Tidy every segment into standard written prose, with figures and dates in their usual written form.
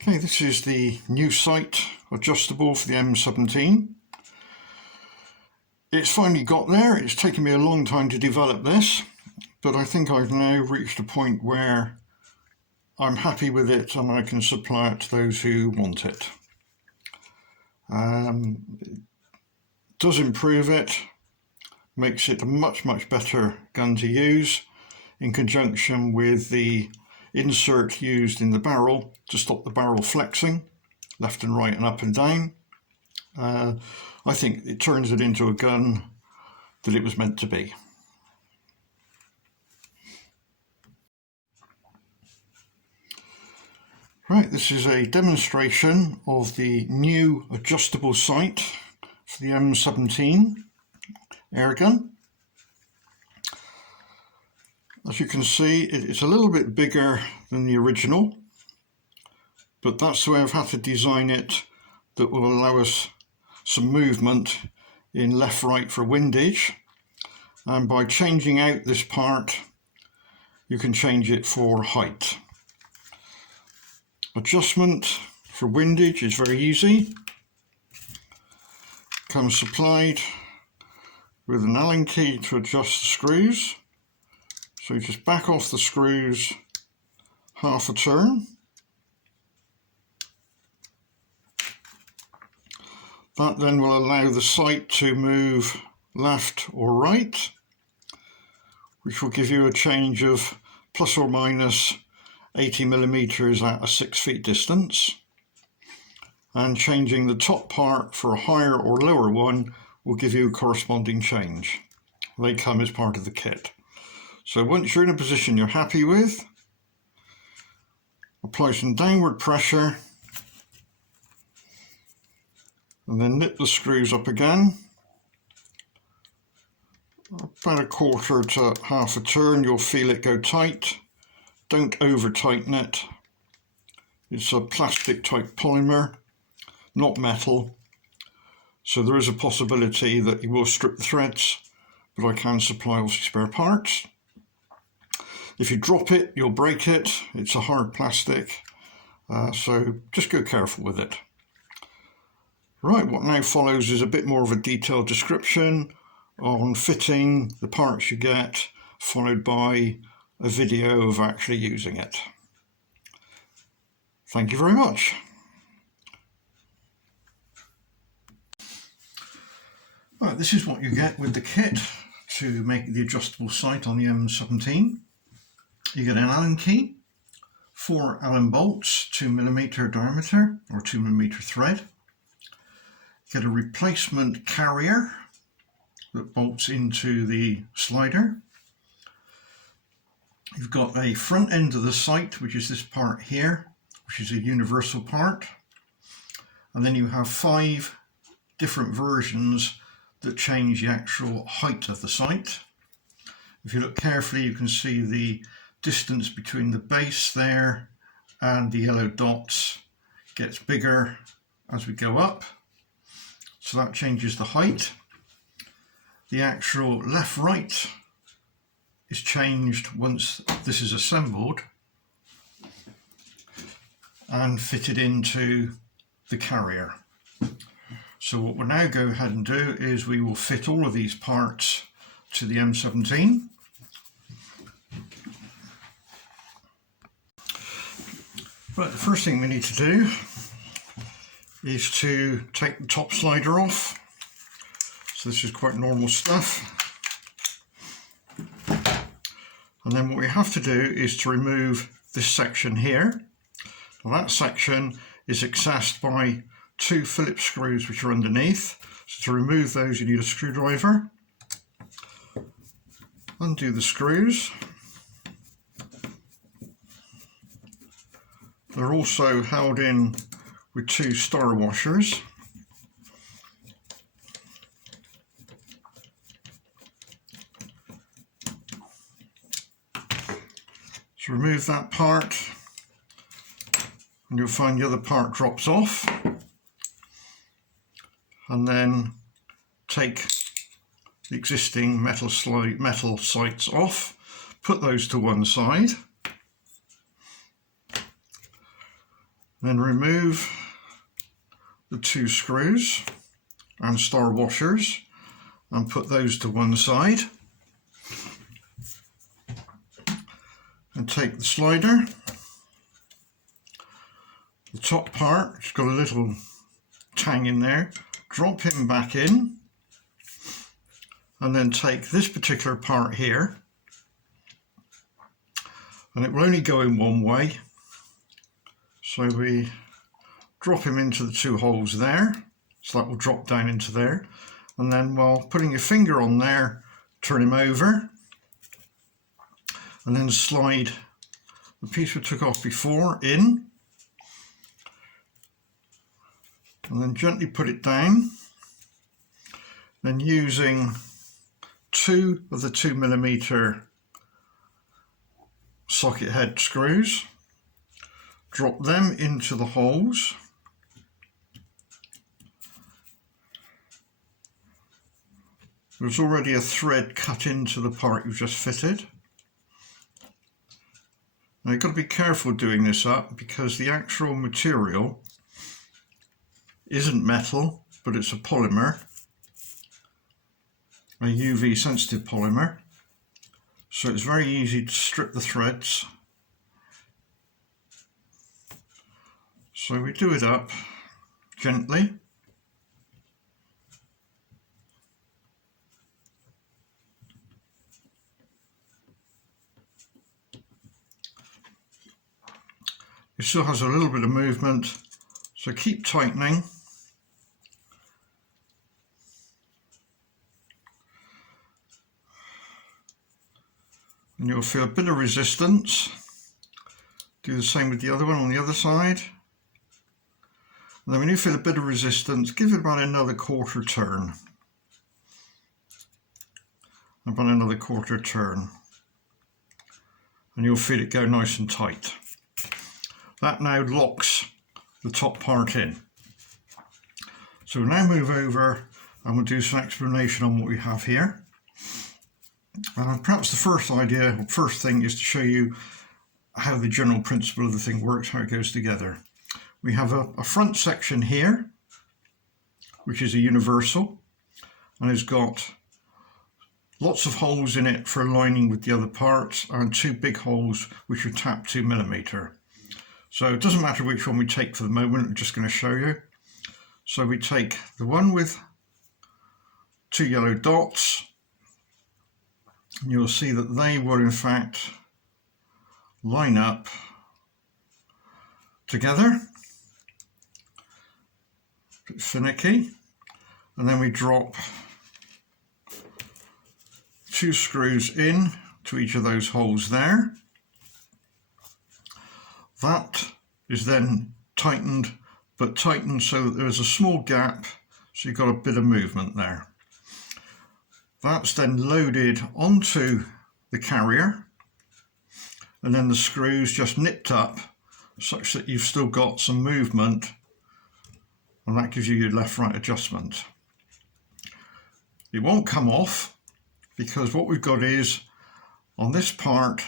Okay, this is the new sight adjustable for the M17. It's finally got there. It's taken me a long time to develop this, but I think I've now reached a point where I'm happy with it and I can supply it to those who want it. It does improve it, makes it a much better gun to use in conjunction with the insert used in the barrel to stop the barrel flexing left and right and up and down. I think it turns it into a gun that it was meant to be. Right, this is a demonstration of the new adjustable sight for the M17 airgun. As you can see, it's a little bit bigger than the original, but that's the way I've had to design it that will allow us some movement in left-right for windage. And by changing out this part, you can change it for height. Adjustment for windage is very easy. Comes supplied with an Allen key to adjust the screws. So you just back off the screws half a turn. That then will allow the sight to move left or right, which will give you a change of plus or minus 80 millimeters at a 6 feet distance. And changing the top part for a higher or lower one will give you a corresponding change. They come as part of the kit. So once you're in a position you're happy with, apply some downward pressure and then nip the screws up again. About a quarter to half a turn, you'll feel it go tight. Don't over tighten it. It's a plastic type polymer, not metal. So there is a possibility that you will strip the threads, but I can supply obviously spare parts. If you drop it, you'll break it. It's a hard plastic, so just go careful with it. Right, what now follows is a bit more of a detailed description on fitting the parts you get, followed by a video of actually using it. Thank you very much. Right, this is what you get with the kit to make the adjustable sight on the M17. You get an Allen key, 4 Allen bolts, 2mm diameter or 2mm thread. You get a replacement carrier that bolts into the slider. You've got a front end of the sight, which is this part here, which is a universal part. And then you have 5 different versions that change the actual height of the sight. If you look carefully, you can see the distance between the base there and the yellow dots gets bigger as we go up, so that changes the height. The actual left-right is changed once this is assembled and fitted into the carrier. So what we'll now go ahead and do is we will fit all of these parts to the M17. Right, the first thing we need to do is to take the top slider off. So this is quite normal stuff. And then what we have to do is to remove this section here. Now that section is accessed by 2 Phillips screws which are underneath. So to remove those you need a screwdriver. Undo the screws. They're also held in with 2 star washers. So remove that part and you'll find the other part drops off. And then take the existing metal sights off, put those to one side. Then remove the 2 screws and star washers and put those to one side. And take the slider, the top part, it's got a little tang in there, drop him back in, and then take this particular part here, and it will only go in one way. So we drop him into the 2 holes there, so that will drop down into there, and then while putting your finger on there, turn him over, and then slide the piece we took off before in, and then gently put it down. Then using 2 of the 2mm socket head screws, drop them into the holes. There's already a thread cut into the part you've just fitted. Now you've got to be careful doing this up because the actual material isn't metal, but it's a polymer, a UV sensitive polymer. So it's very easy to strip the threads. So we do it up gently. It still has a little bit of movement, so keep tightening. And you'll feel a bit of resistance. Do the same with the other one on the other side. And then when you feel a bit of resistance, give it about another 1/4 turn. About another 1/4 turn. And you'll feel it go nice and tight. That now locks the top part in. So we'll now move over and we'll do some explanation on what we have here. Perhaps the first thing is to show you how the general principle of the thing works, how it goes together. We have a front section here, which is a universal, and it's got lots of holes in it for aligning with the other parts, and 2 big holes which are tapped 2mm. So it doesn't matter which one we take for the moment, I'm just going to show you. So we take the one with 2 yellow dots, and you'll see that they will in fact line up together. A bit finicky. And then we drop 2 screws in to each of those holes there. That is then tightened, but tightened so that there's a small gap, so you've got a bit of movement there. That's then loaded onto the carrier, and then the screws just nipped up such that you've still got some movement, and that gives you your left-right adjustment. It won't come off because what we've got is, on this part,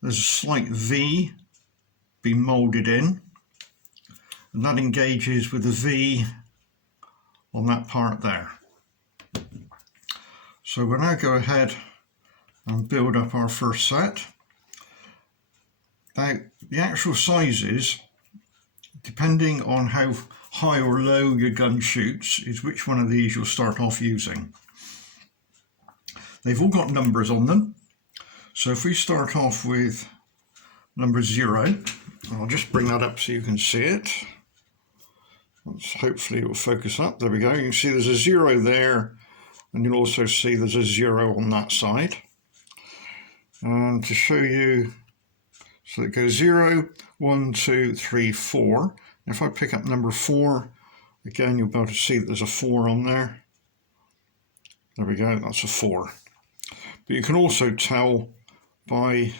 there's a slight V being moulded in, and that engages with the V on that part there. So we'll now go ahead and build up our first set. Now the actual sizes, depending on how high or low your gun shoots, is which one of these you'll start off using. They've all got numbers on them. So if we start off with number 0, I'll just bring that up so you can see it. Hopefully it will focus up. There we go. You can see there's a 0 there, and you'll also see there's a 0 on that side. And to show you, so it goes 0, 1, 2, 3, 4. If I pick up number 4, again you'll be able to see that there's a 4 on there. There we go, that's a 4. But you can also tell by,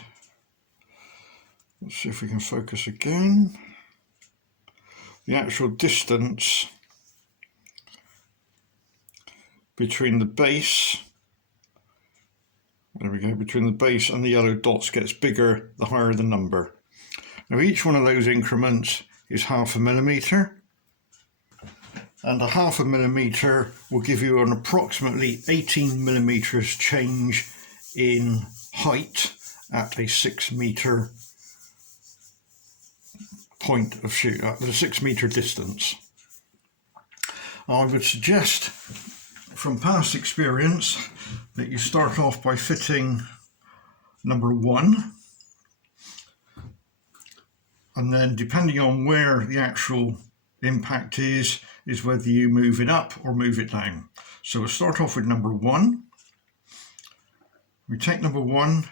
let's see if we can focus again, the actual distance between the base, there we go, between the base and the yellow dots gets bigger the higher the number. Now each one of those increments is 0.5 millimetre, and a 0.5 millimetre will give you an approximately 18 millimetres change in height at a 6 metre point of shoot, at the 6 metre distance. I would suggest, from past experience, that you start off by fitting number 1, and then depending on where the actual impact is whether you move it up or move it down. So we'll start off with number 1. We take number 1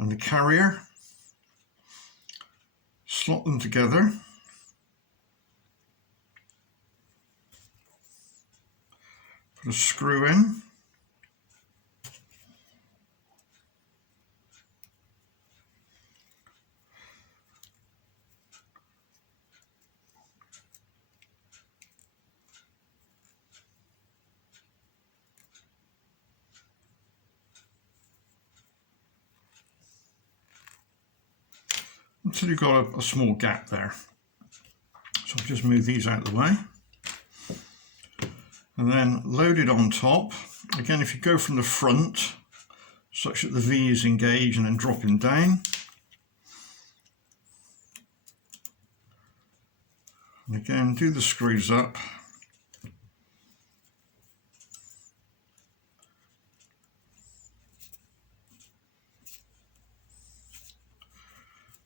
and the carrier, slot them together, put a screw in, until you've got a small gap there. So I'll just move these out of the way. And then load it on top. Again, if you go from the front, such that the V is engaged, and then dropping down. And again, do the screws up.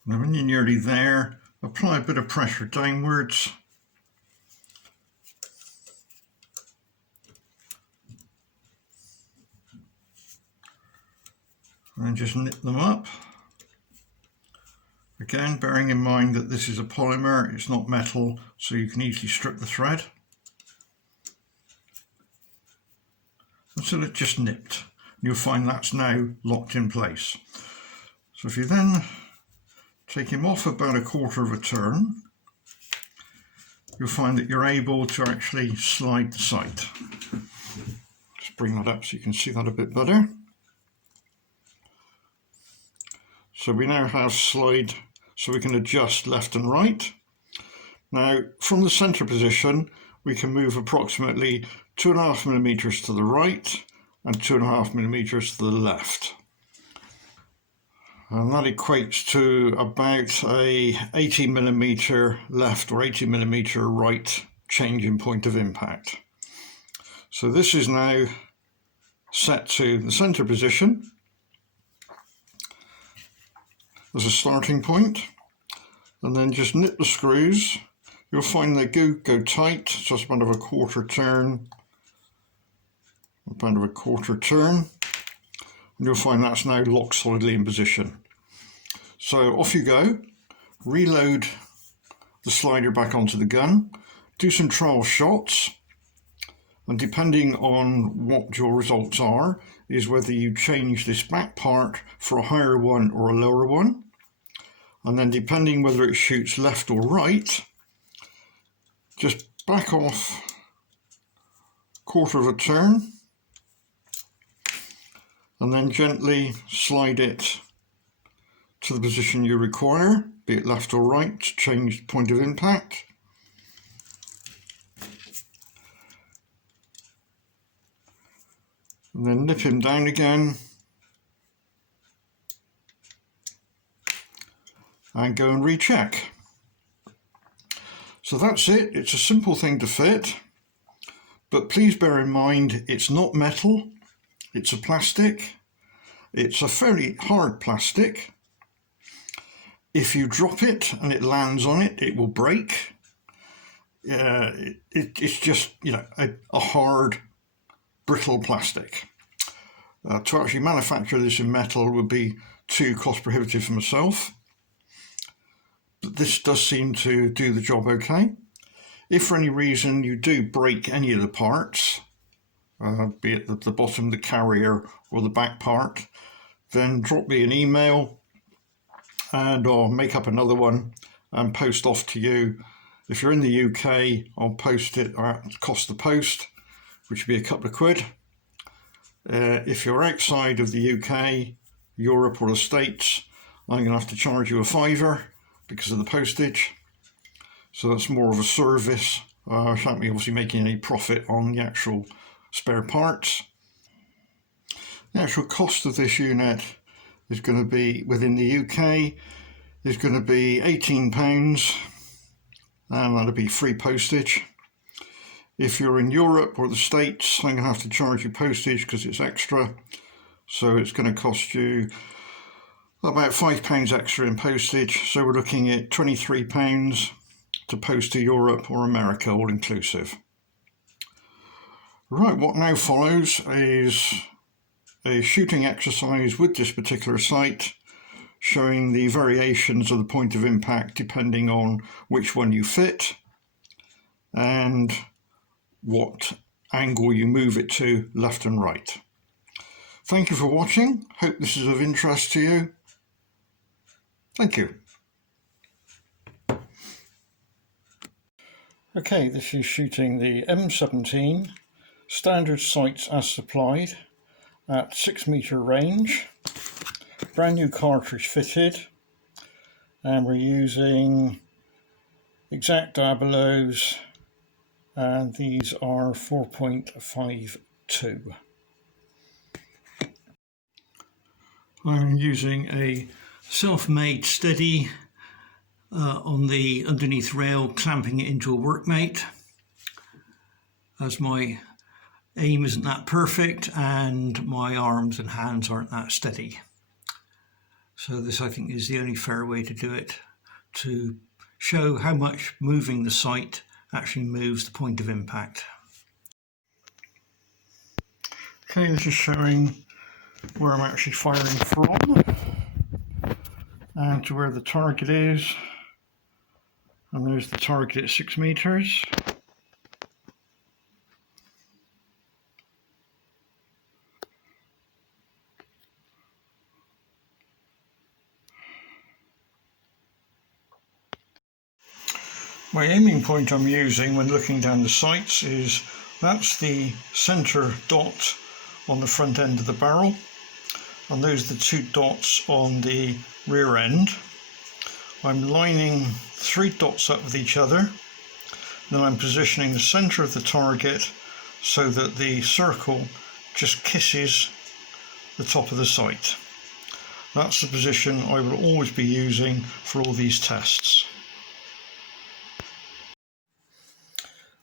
Now when you're nearly there, apply a bit of pressure downwards. And then just knit them up. Again, bearing in mind that this is a polymer, it's not metal, so you can easily strip the thread. Until it's just nipped. You'll find that's now locked in place. So if you then take him off about a quarter of a turn, you'll find that you're able to actually slide the sight. Just bring that up so you can see that a bit better. So we now have slide, so we can adjust left and right. Now from the center position, we can move approximately 2.5 millimeters to the right and 2.5 millimeters to the left. And that equates to about a 80 millimeter left or 80 millimeter right change in point of impact. So this is now set to the center position as a starting point, and then just knit the screws. You'll find they go tight, so it's about a quarter turn, and you'll find that's now locked solidly in position. So off you go, reload the slider back onto the gun, do some trial shots, and depending on what your results are, is whether you change this back part for a higher one or a lower one. And then depending whether it shoots left or right, just back off quarter of a turn, and then gently slide it to the position you require, be it left or right, to change the point of impact. And then nip him down again and go and recheck. So that's it. It's a simple thing to fit, but please bear in mind it's not metal, it's a plastic. It's a fairly hard plastic. If you drop it and it lands on it, it will break. It's just, you know, a hard, brittle plastic. To actually manufacture this in metal would be too cost prohibitive for myself. But this does seem to do the job okay. If for any reason you do break any of the parts, be it the bottom, the carrier, or the back part, then drop me an email and I'll make up another one and post off to you. If you're in the UK, I'll post it at cost the post, which would be a couple of quid. If you're outside of the UK, Europe, or the States, I'm going to have to charge you a £5 because of the postage. So that's more of a service. I shan't be obviously making any profit on the actual spare parts. The actual cost of this unit is going to be, within the UK, is going to be £18, and that'll be free postage. If you're in Europe or the States, I'm going to have to charge you postage because it's extra. So it's going to cost you about £5 extra in postage. So we're looking at £23 to post to Europe or America, all inclusive. Right, what now follows is a shooting exercise with this particular sight, showing the variations of the point of impact depending on which one you fit and what angle you move it to, left and right. Thank you for watching. Hope this is of interest to you. Thank you. Okay, this is shooting the M17, standard sights as supplied at 6 meter range. Brand new cartridge fitted, and we're using exact Dabelos, and these are 4.52. I'm using a self-made steady on the underneath rail, clamping it into a workmate, as my aim isn't that perfect and my arms and hands aren't that steady. So this, I think, is the only fair way to do it, to show how much moving the sight actually moves the point of impact. Okay, this is showing where I'm actually firing from and to where the target is, and there's the target at 6 meters. My aiming point I'm using when looking down the sights is, that's the center dot on the front end of the barrel, and those are the 2 dots on the rear end. I'm lining 3 dots up with each other, then I'm positioning the center of the target so that the circle just kisses the top of the sight. That's the position I will always be using for all these tests.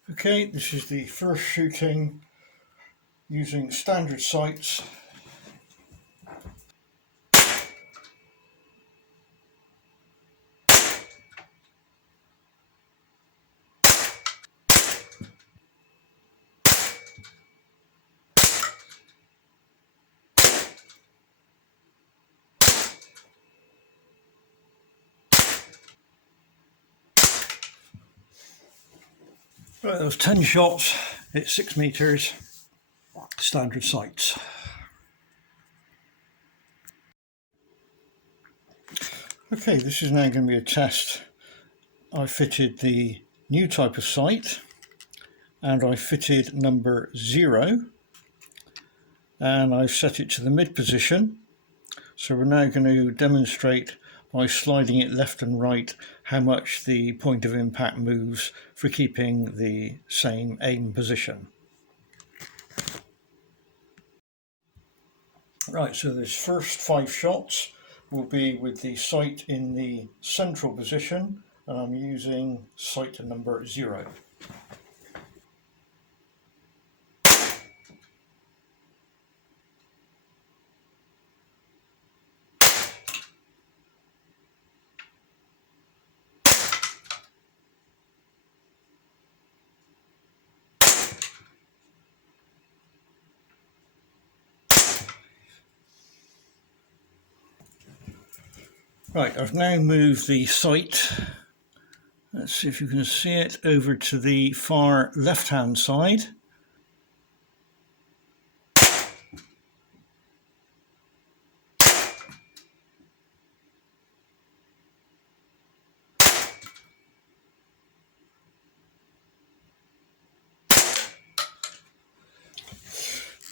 Okay, this is the first shooting using standard sights. Right, those 10 shots at 6 meters, standard sights. Okay, this is now going to be a test. I fitted the new type of sight, and I fitted number 0, and I've set it to the mid position. So we're now going to demonstrate by sliding it left and right how much the point of impact moves for keeping the same aim position. Right, so this first 5 shots will be with the sight in the central position, and I'm using sight number 0. Right, I've now moved the sight, let's see if you can see it, over to the far left hand side.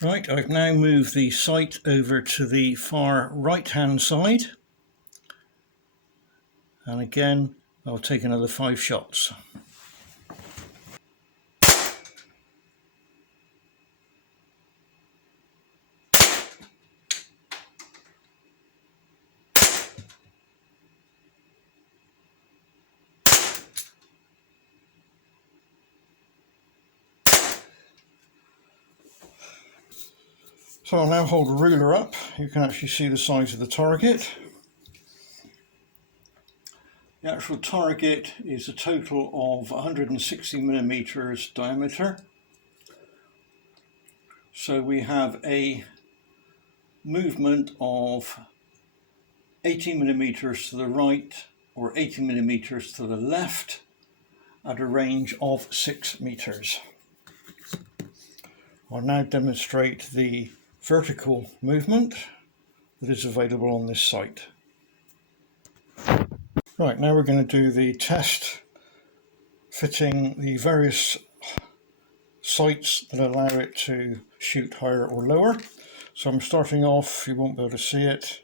Right, I've now moved the sight over to the far right hand side. And again, I'll take another 5 shots. So I'll now hold the ruler up. You can actually see the size of the target. The actual target is a total of 160 millimeters diameter. So we have a movement of 80 millimeters to the right or 80 millimeters to the left at a range of 6 meters. I'll now demonstrate the vertical movement that is available on this site. Right, now we're going to do the test fitting the various sights that allow it to shoot higher or lower. So I'm starting off, you won't be able to see it,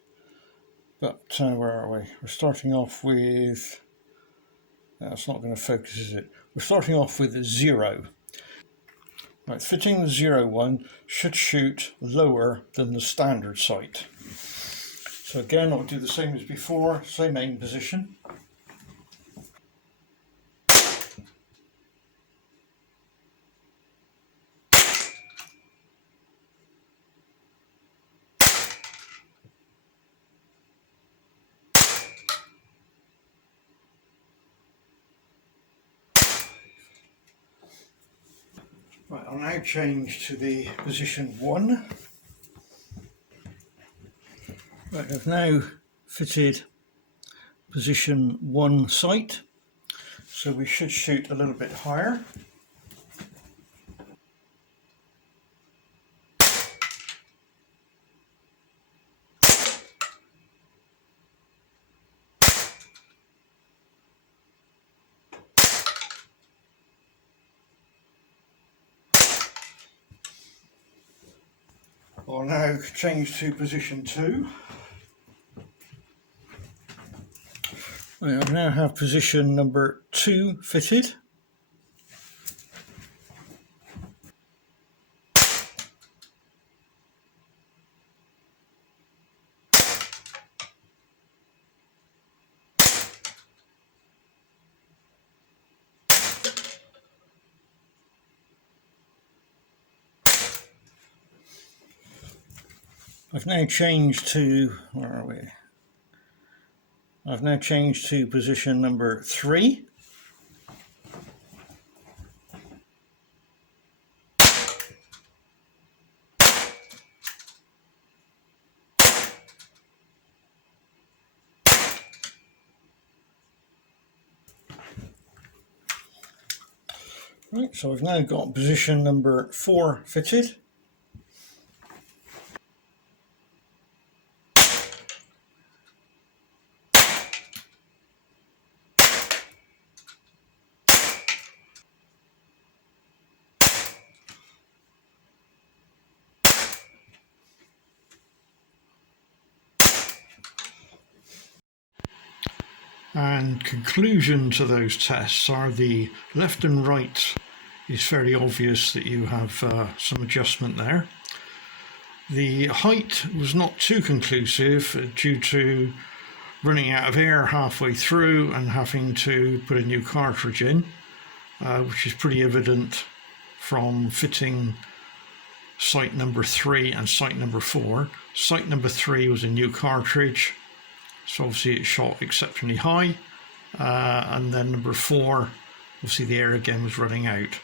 but where are we? We're starting off with, that's not going to focus, is it? We're starting off with a 0. Right, fitting the 0 one should shoot lower than the standard sight. So again, I'll do the same as before, same aim position. Right, I'll now change to the position 1. Right, I've now fitted position 1 sight, so we should shoot a little bit higher. I'll now change to position 2. Right, I now have position number 2 fitted. I've now changed to, where are we? I've now changed to position number 3. Right, so I've now got position number 4 fitted. And conclusion to those tests are the left and right is fairly obvious that you have some adjustment there. The height was not too conclusive due to running out of air halfway through and having to put a new cartridge in, which is pretty evident from fitting sight number 3 and sight number 4. Sight number 3 was a new cartridge, so obviously it shot exceptionally high, and then number 4, obviously the air again was running out.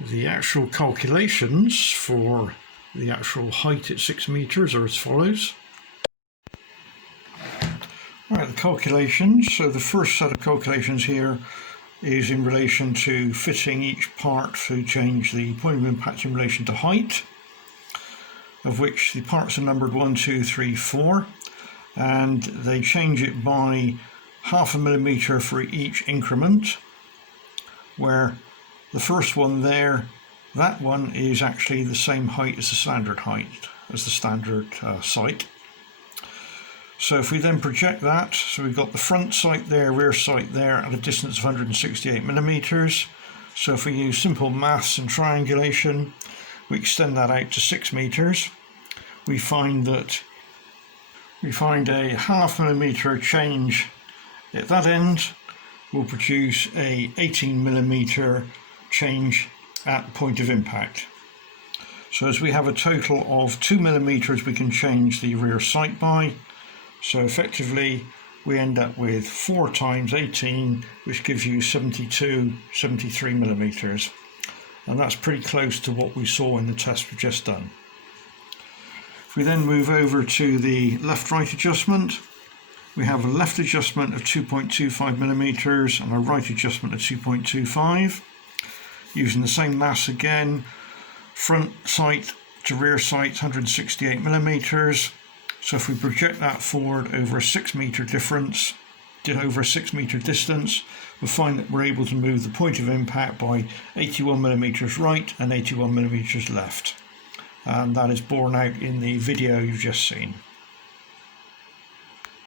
The actual calculations for the actual height at 6 meters are as follows. Right, the calculations. So the first set of calculations here is in relation to fitting each part to change the point of impact in relation to height, of which the parts are numbered 1, 2, 3, 4, and they change it by 0.5 millimeter for each increment, where the first one there, that one is actually the same height as the standard height, as the standard sight. So if we then project that, so we've got the front sight there, rear sight there at a distance of 168 millimeters. So if we use simple maths and triangulation, we extend that out to 6 meters. We find a 0.5 millimeter change at that end will produce a 18 millimeter change at the point of impact. So as we have a total of 2 millimeters we can change the rear sight by, so effectively we end up with 4 times 18, which gives you 73 millimeters, and that's pretty close to what we saw in the test we've just done. If we then move over to the left-right adjustment, we have a left adjustment of 2.25 millimeters and a right adjustment of 2.25. Using the same mass again, front sight to rear sight 168 millimeters. So if we project that forward over a 6 meter difference, over a 6 meter distance, we'll find that we're able to move the point of impact by 81 millimeters right and 81 millimeters left. And that is borne out in the video you've just seen.